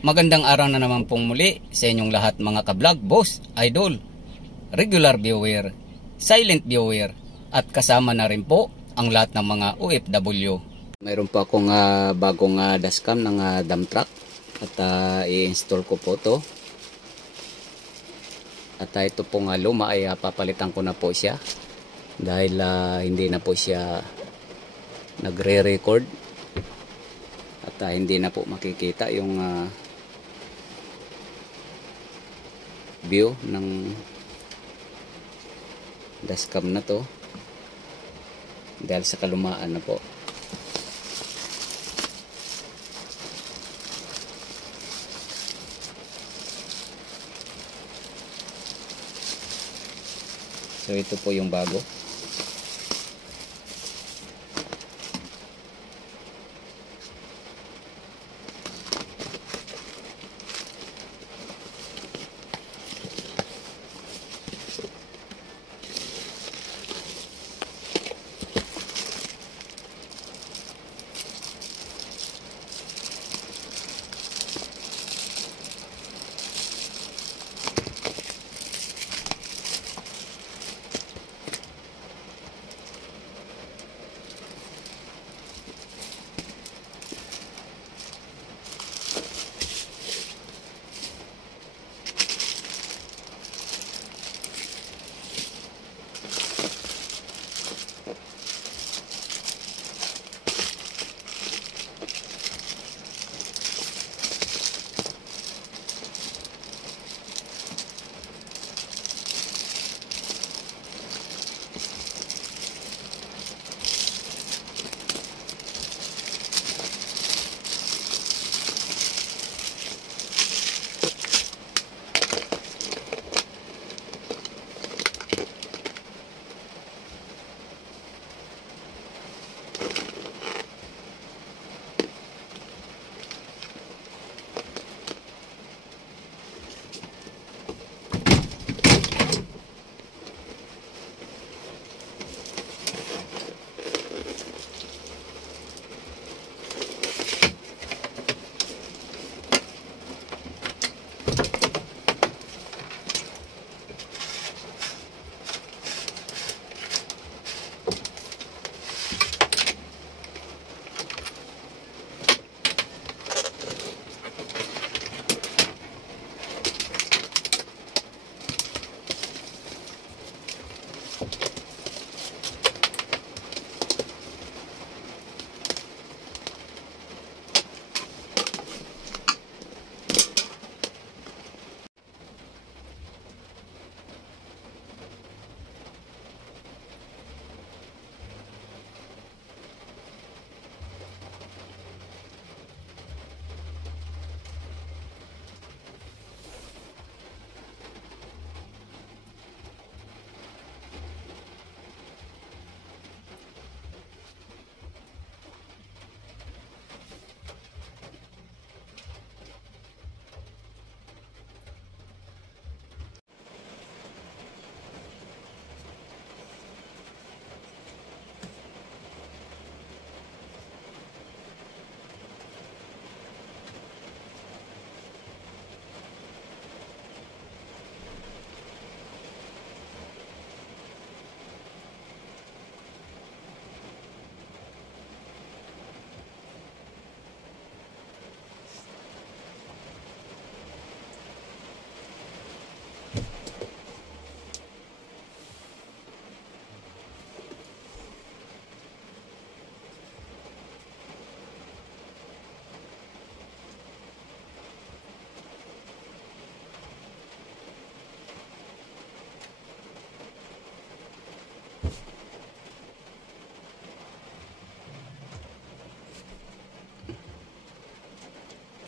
Magandang araw na naman pong muli sa inyong lahat mga ka-vlog, boss, idol, regular viewer, silent viewer, at kasama na rin po ang lahat ng mga OFW. Mayroon po akong bagong dashcam ng dump truck at i-install ko po to. At ito pong luma ay papalitan ko na po siya dahil hindi na po siya nagre-record at hindi na po makikita yung view ng dashcam na to dahil sa kalumaan na po. So ito po yung bago.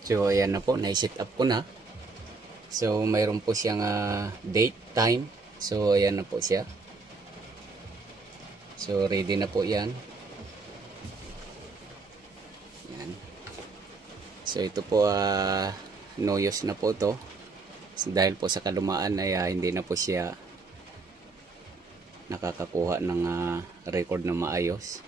So ayan na po, nai-set up ko na. So mayroon po siyang date, time. So ayan na po siya. So ready na po yan. Yan. So ito po no use na po to. So, dahil po sa kalumaan ay hindi na po siya nakakakuha ng record na maayos.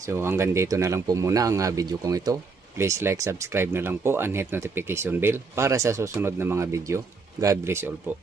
So hanggang dito na lang po muna ang video kong ito. Please like, subscribe na lang po and hit notification bell para sa susunod na mga video. God bless all po.